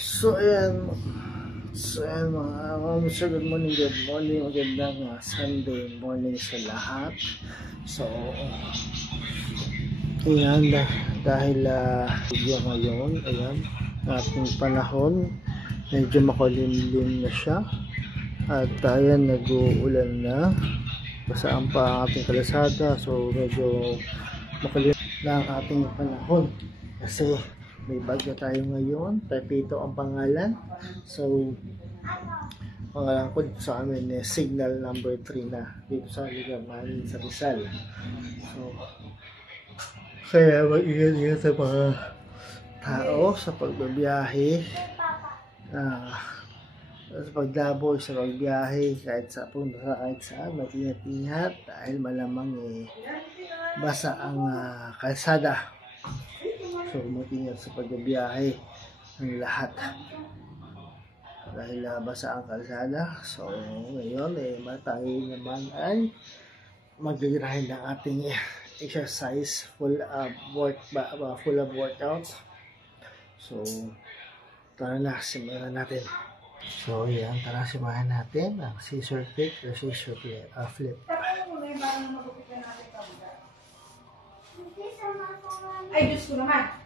So ayan mga sir, good morning, magandang Sunday morning sa lahat. So ayan, dahil video ngayon, ayan, ating panahon, medyo makulimlim na siya. At ayan, nag-uulan na, basaan pa ang ating kalasada. So medyo makulimlim na ang ating panahon kasi may bagyo tayo ngayon. Pepito ang pangalan. So pangalan ko dito sa amin signal number 3 na dito sa Ligaman sa Rizal. So kaya mag-ingat sa mga tao sa pagbabiyahe, sa paglaboy, sa pagbiyahe, kahit saan, mag-ingat-ingat dahil malamang basa ang kalsada. So mag-ingat sa pagbabiyahe ng lahat dahil basa ang kalsada. So ngayon tayo naman ay magigirahin ng ating exercise, full of workouts. So tara na, simulan natin. So yan, tara simulan natin ang scissor kick or scissor flip. Ay, Diyos ko naman.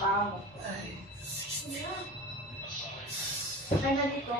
Wow. Ay, na dito.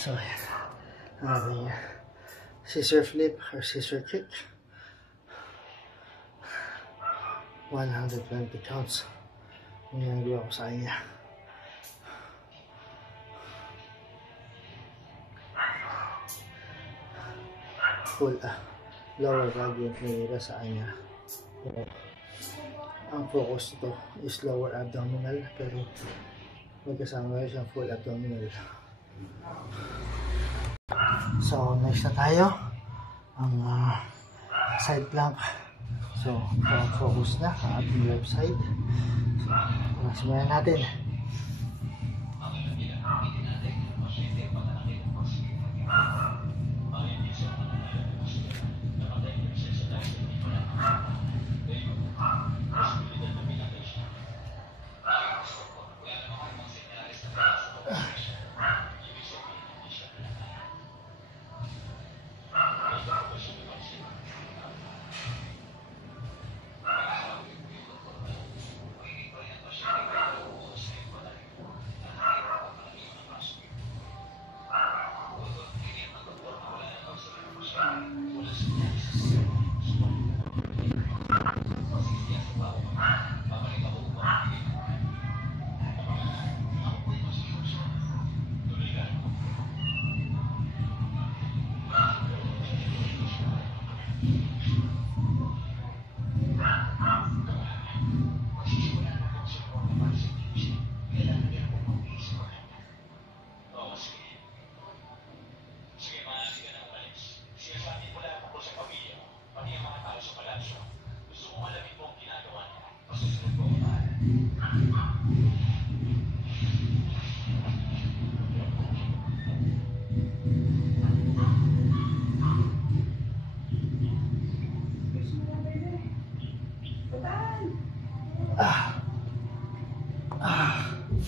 So scissor flip or scissor kick, 120 counts yung ginagawa ko sa kanya. Full lower body yung pinira sa kanya. Ang focus nito is lower abdominal, pero magkasama siyang full abdominal. So next na tayo ang side plank. So focus na ang ating left side. So simulan natin.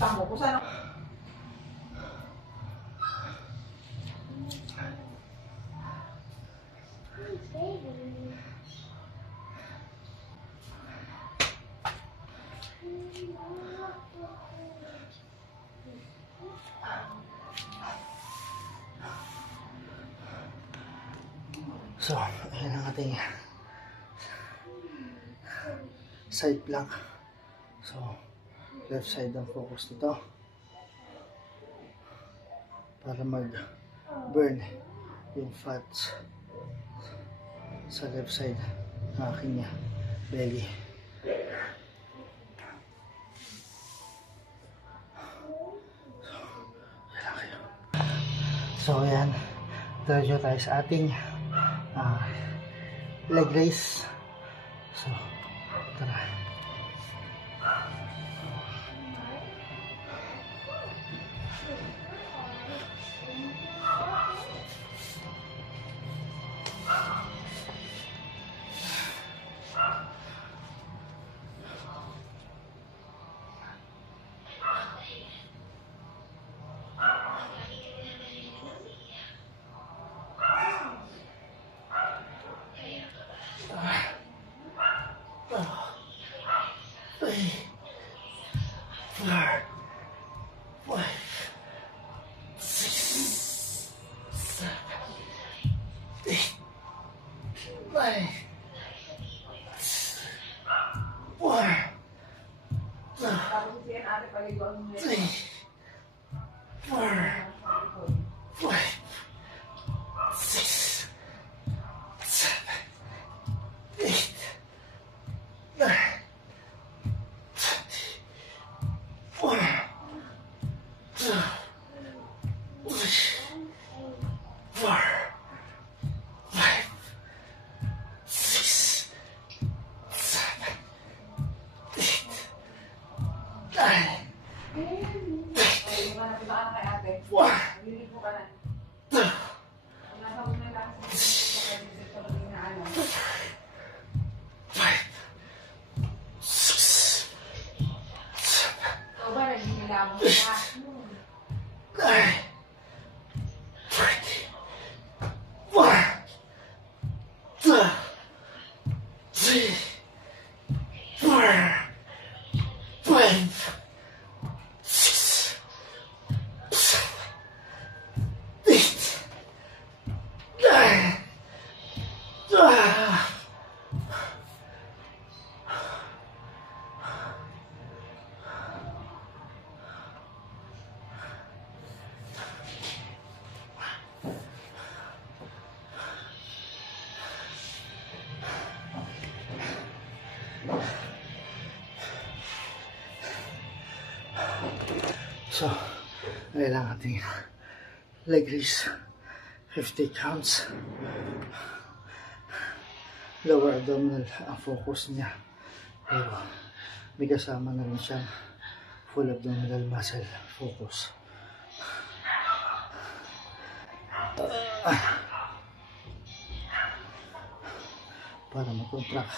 Tamo ko sana. So, ayan ang ating side plank. So, left side ang focus nito para mag-burn yung fats sa left side ng aking belly. So, ayan. Diretso tayo sa ating leg raise. So, tara. So, ayan lang ating leg raise. 50 counts. Lower abdominal ang focus niya. Pero may kasama na rin siyang full abdominal muscle focus. Para mag-contract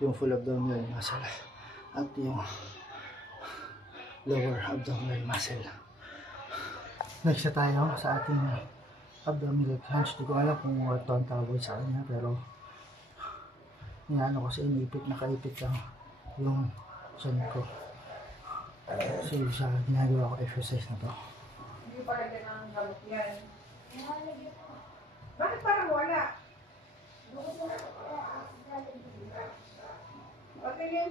yung full abdominal muscle at yung lower abdominal muscle. Next na tayo sa ating abdominal crunch. Di ko alam kung ito ang tawag sa kanya, pero inaano kasi inipit, nakaipit lang yung chan ko. So sa ginagawa ko exercise na to. Hindi pa lagyan ng gamot yan. Bakit parang wala? Okay yun.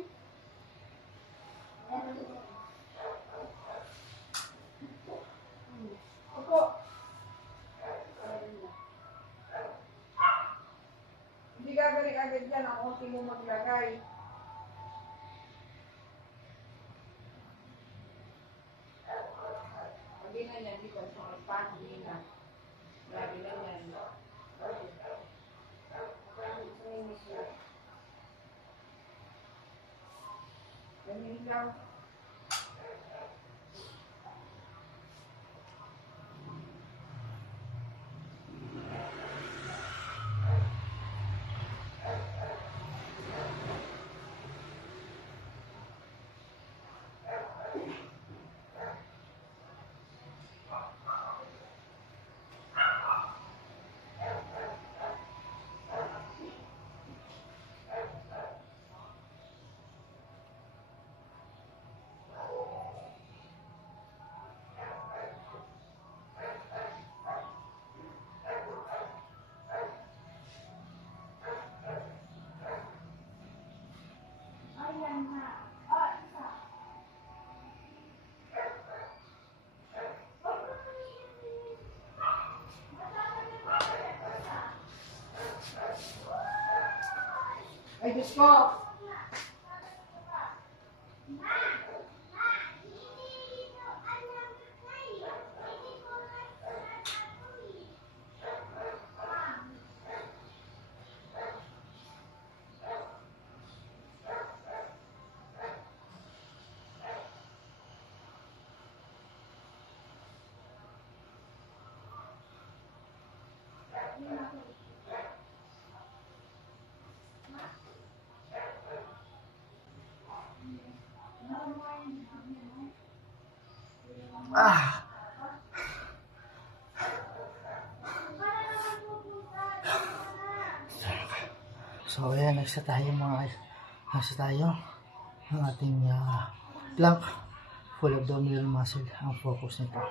Opo. Hindi gagaling agad yan. Ang unti mo maglagay. Hindi na yan. Dito sa kapan. Hindi na. Lagi na yan. Ganyan lang. Ay, Diyos ko! Ah! So ayan, nagsa tayo ng ating plank full abdominal muscle ang focus nito.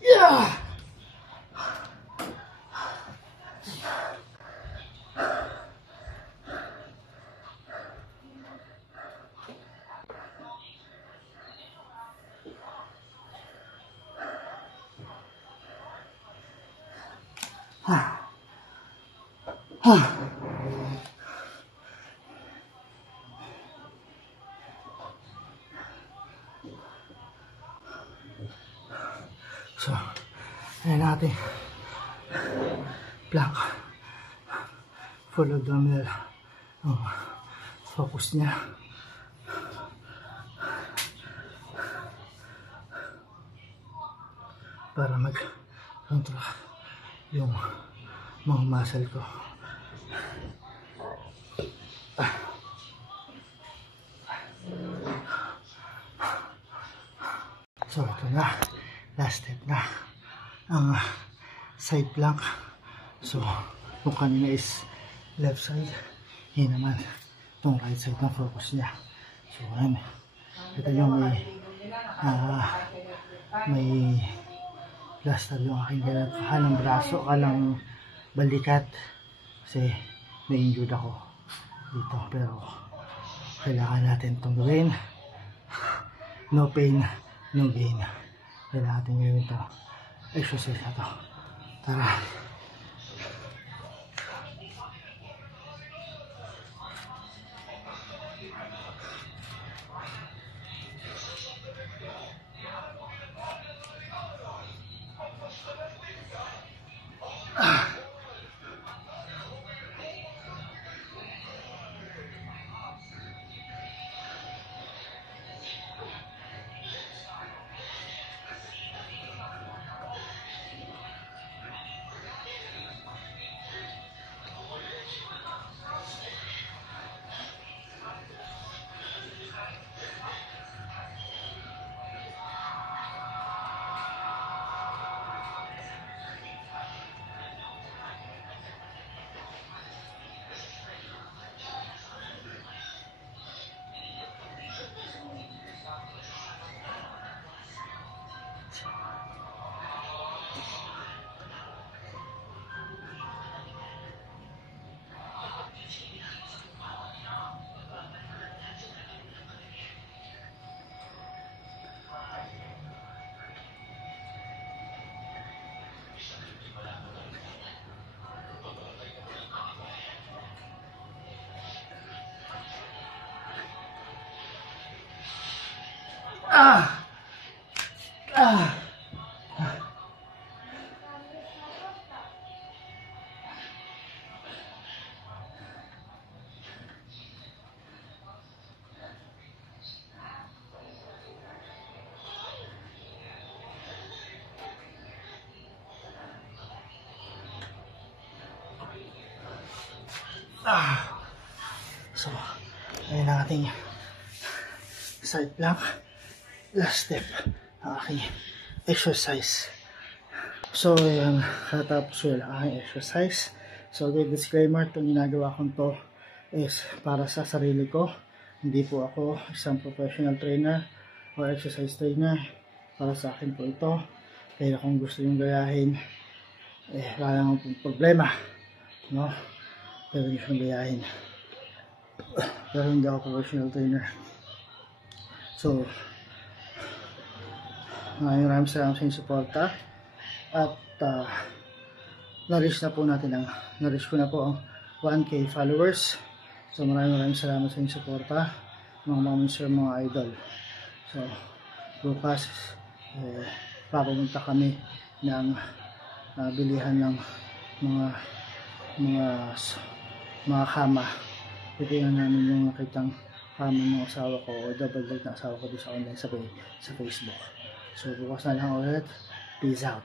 Yeah! So, ayan natin plank full abdominal ang focus niya. Para mag-contract yung mga muscle ko. So ito na, last step na ang side plank. So kung kanina is left side, yun naman itong right side ng focus niya. So ayan, ito yung may plaster yung aking kanang braso, kanang balikat kasi na-injured ako dito, pero kailangan natin itong gawin. No pain, no gain. Kailangan natin gawin ito exercise na to. Tara. Ah! Ah! So, ayun ang ating side plank. Last step ng aking exercise. So, ayan, katapos ko yung aking exercise. So, the disclaimer, itong ginagawa kong to is para sa sarili ko. Hindi po ako isang professional trainer or exercise trainer. Para sa akin po ito. Kaya kung gusto yung gayahin, wala nang problema. No? Pero yung gayahin. Pero hindi ako professional trainer. So, maraming salamat sa inyong suporta. At na-reach ko na po ang 1K followers. So maraming salamat sa inyong suporta, mga idol. So bukas papunta kami ng bilihan ng mga kama. Titingnan namin yung nakitang kama ng asawa ko o double date na asawa ko doon sa online sa Facebook. So bukas na lang ulit. Peace out.